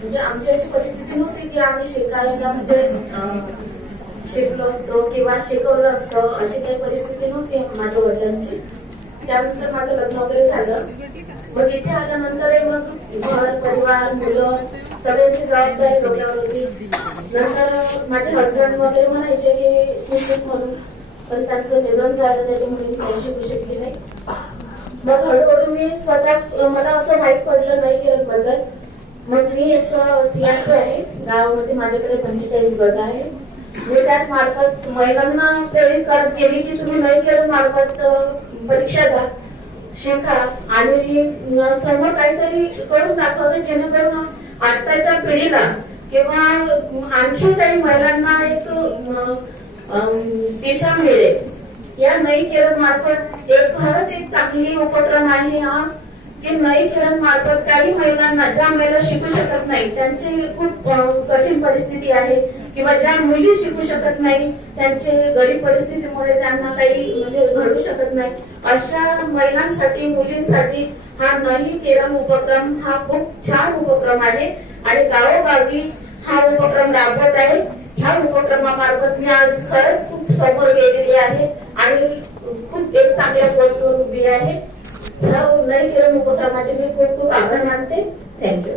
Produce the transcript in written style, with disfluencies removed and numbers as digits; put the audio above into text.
म्हणजे आमची अशी परिस्थिती नव्हती की आम्ही शिकायला म्हणजे शिकलो असतो किंवा शिकवलं असतं, अशी काही परिस्थिती नव्हती माझ्या वडिलांची. त्यानंतर माझं लग्न वगैरे झालं. मग इथे आल्यानंतर मग घर परिवार मुलं सगळ्यांची जबाबदारी डोक्यावर होती. नंतर माझे हसबंड वगैरे म्हणायचे की तू शिक म्हणून, पण त्यांचं निधन झालं त्याच्यामुळे मी काही शिकू शकली नाही. मग हळूहळू मी स्वतः मला असं माहीत पडलं नाही केलं बद्दल. मग मी एक CRP आहे गावामध्ये, माझ्याकडे 45 गट आहे. मी त्यात मार्फत महिलांना प्रेरित करत गेली की तुम्ही नाही केलं मार्फत परीक्षा द्या, शिका आणि समोर काहीतरी करून दाखवा जेणेकरून आताच्या पिढीला किंवा आणखी काही महिलांना एक दिशा मिळेल. या नई किरण मार्फत एक खरंच एक चांगली उपक्रम आहे हा की नई किरण मार्फत काही महिलांना, ज्या महिला शिकू शकत नाही, त्यांची खूप कठीण परिस्थिती आहे किंवा ज्या मुली शिकू शकत नाही, त्यांचे गरीब परिस्थितीमुळे त्यांना काही म्हणजे घडू शकत नाही, अशा महिलांसाठी मुलींसाठी हा नई किरण उपक्रम हा खूप छान उपक्रम आहे आणि गावोगावी हा उपक्रम राबवत आहे. ह्या उपक्रमामार्फत मी आज खरंच खूप समोर गेलेली आहे आणि खूप एक चांगल्या पोस्टवर उभी आहे. ह्या नई किरण उपक्रमाचे मी खूप खूप आभार मानते. थँक्यू.